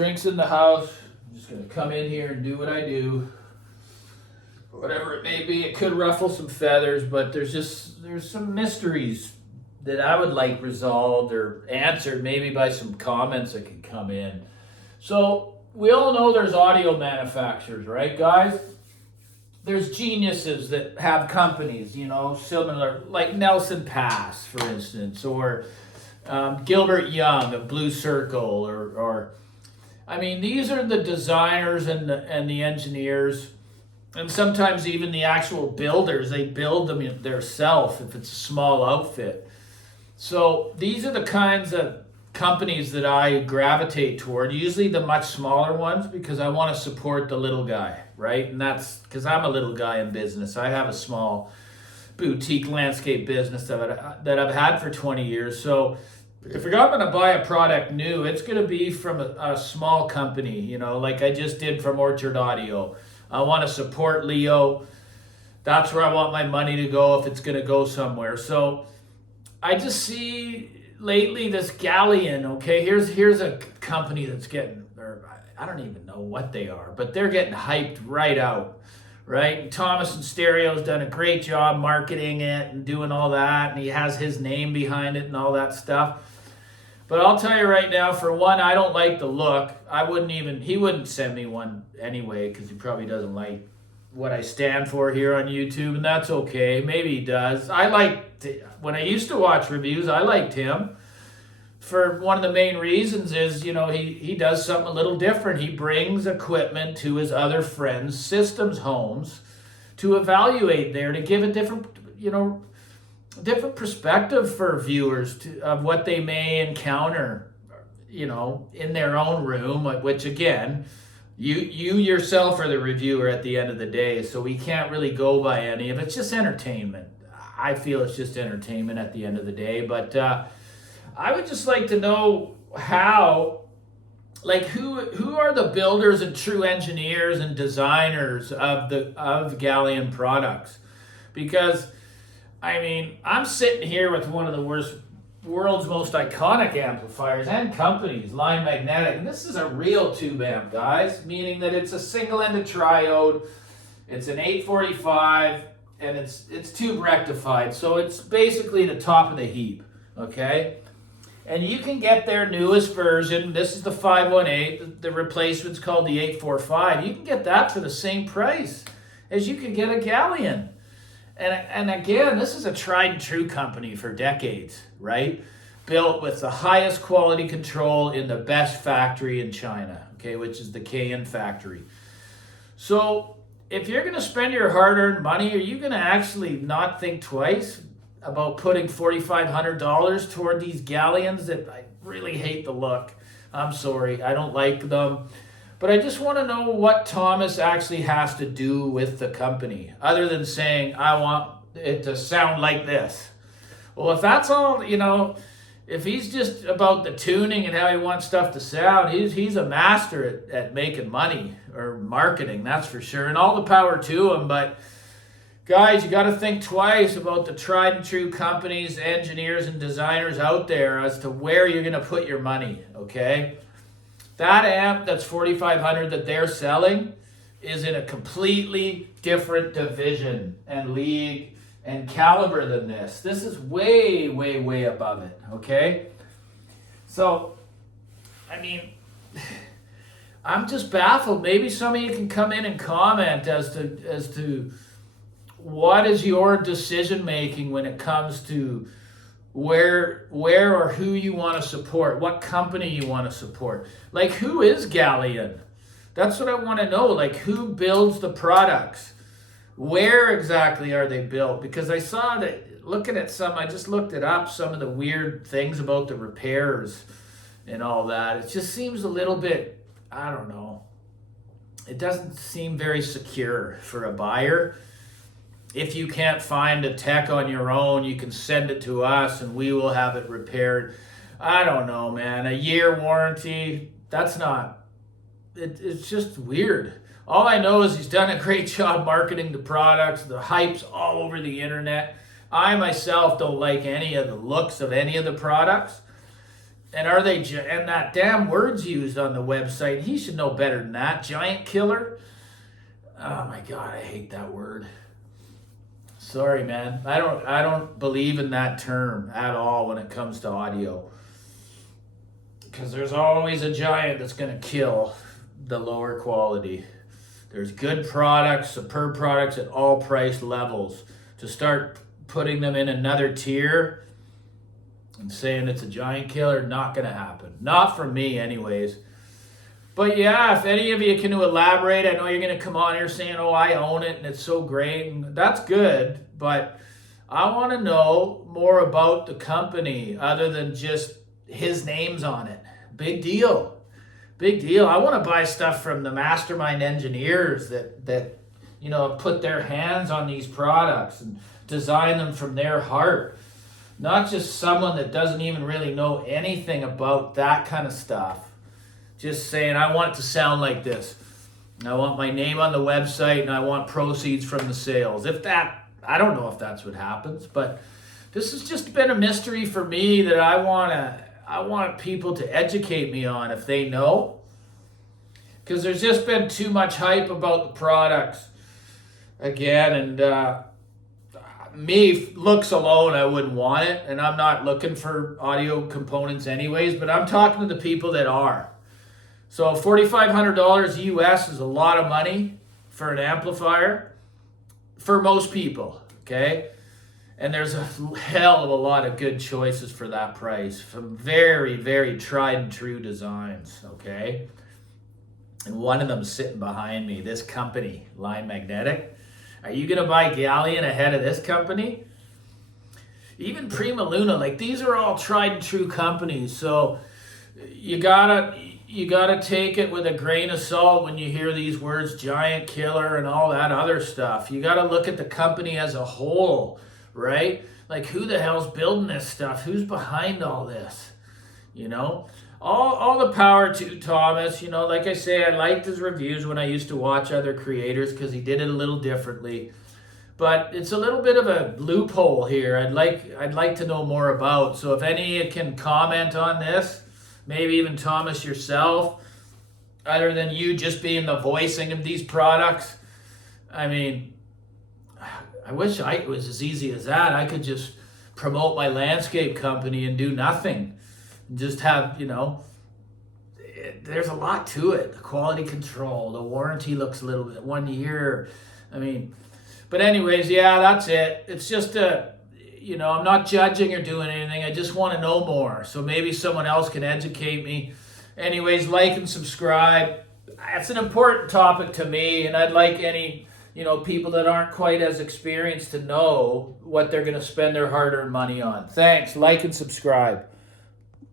Drinks in the house. I'm just going to come in here and do what I do. Whatever it may be. It could ruffle some feathers, but there's some mysteries that I would like resolved or answered maybe by some comments that can come in. So we all know there's audio manufacturers, right, guys? There's geniuses that have companies, similar, like Nelson Pass, for instance, or Gilbert Young of Blue Circle, or these are the designers and the engineers, and sometimes even the actual builders. They build them themselves if it's a small outfit. So these are the kinds of companies that I gravitate toward, usually the much smaller ones, because I want to support the little guy, right? And that's because I'm a little guy in business. I have a small boutique landscape business that I've had for 20 years. So if I'm going to buy a product new, it's going to be from a small company, like I just did from Orchard Audio. I want to support Leo. That's where I want my money to go if it's going to go somewhere. So I just see lately this Gallion, okay? Here's a company that's getting, or I don't even know what they are, but they're getting hyped right out, right? And Thomas and Stereo's done a great job marketing it and doing all that, and he has his name behind it and all that stuff. But I'll tell you right now, for one, I don't like the look. He wouldn't send me one anyway, because he probably doesn't like what I stand for here on YouTube, and that's okay. Maybe he does. When I used to watch reviews, I liked him. For one of the main reasons is, he does something a little different. He brings equipment to his other friends' systems homes to evaluate there, to give a different perspective for viewers of what they may encounter, in their own room, which again, you yourself are the reviewer at the end of the day, so we can't really go by any of it. It's just entertainment. I feel it's just entertainment at the end of the day, but I would just like to know who are the builders and true engineers and designers of Gallion products? Because I'm sitting here with one of the world's most iconic amplifiers and companies, Line Magnetic, and this is a real tube amp, guys, meaning that it's a single-ended triode, it's an 845, and it's tube rectified, so it's basically the top of the heap, okay? And you can get their newest version. This is the 518. The replacement's called the 845. You can get that for the same price as you can get a Gallion. And again, this is a tried and true company for decades, right? Built with the highest quality control in the best factory in China, okay, which is the KN factory. So if you're going to spend your hard-earned money, are you going to actually not think twice about putting $4,500 toward these Gallions that I really hate the look? I'm sorry, I don't like them. But I just want to know what Thomas actually has to do with the company, other than saying, I want it to sound like this. Well, if that's all, if he's just about the tuning and how he wants stuff to sound, he's a master at making money or marketing, that's for sure. And all the power to him. But guys, you got to think twice about the tried and true companies, engineers, and designers out there as to where you're going to put your money, okay? That amp that's $4,500 that they're selling is in a completely different division and league and caliber than this. This is way, way, way above it, okay? So, I'm just baffled. Maybe some of you can come in and comment as to what is your decision making when it comes to where or who you want to support, what company you want to support. Like, who is Gallion? That's what I want to know. Like, who builds the products? Where exactly are they built? Because I saw that, I just looked it up, some of the weird things about the repairs and all that. It just seems a little bit, I don't know. It doesn't seem very secure for a buyer. If you can't find a tech on your own, you can send it to us and we will have it repaired. I don't know, man. A year warranty, it's just weird. All I know is he's done a great job marketing the products. The hype's all over the internet. I myself don't like any of the looks of any of the products. And are they, and that damn word's used on the website. He should know better than that. Giant killer. Oh my God, I hate that word. Sorry, man. I don't believe in that term at all when it comes to audio. Because there's always a giant that's going to kill the lower quality. There's good products, superb products at all price levels. To start putting them in another tier and saying it's a giant killer, not going to happen. Not for me anyways. But yeah, if any of you can elaborate, I know you're going to come on here saying, oh, I own it and it's so great. And that's good, but I want to know more about the company other than just his name's on it. Big deal. Big deal. I want to buy stuff from the mastermind engineers that put their hands on these products and design them from their heart. Not just someone that doesn't even really know anything about that kind of stuff. Just saying, I want it to sound like this. I want my name on the website and I want proceeds from the sales. I don't know if that's what happens, but this has just been a mystery for me that I want people to educate me on if they know. Because there's just been too much hype about the products again, and me, looks alone, I wouldn't want it, and I'm not looking for audio components anyways, but I'm talking to the people that are. So $4,500 US is a lot of money for an amplifier for most people, okay? And there's a hell of a lot of good choices for that price from very, very tried and true designs, okay? And one of them sitting behind me, this company, Line Magnetic. Are you going to buy Gallion ahead of this company? Even Prima Luna, like these are all tried and true companies. So you gotta take it with a grain of salt when you hear these words, giant killer and all that other stuff. You gotta look at the company as a whole, right? Like who the hell's building this stuff? Who's behind all this? All the power to Thomas. Like I say, I liked his reviews when I used to watch other creators because he did it a little differently. But it's a little bit of a loophole here. I'd like to know more about. So if any of you can comment on this, maybe even Thomas yourself, other than you just being the voicing of these products. I mean, I wish it was as easy as that. I could just promote my landscape company and do nothing. Just have, there's a lot to it. The quality control, the warranty looks a little bit, 1 year. But anyways, yeah, that's it. It's just I'm not judging or doing anything. I just want to know more. So maybe someone else can educate me. Anyways, like and subscribe. It's an important topic to me, and I'd like any, people that aren't quite as experienced to know what they're going to spend their hard-earned money on. Thanks. Like and subscribe.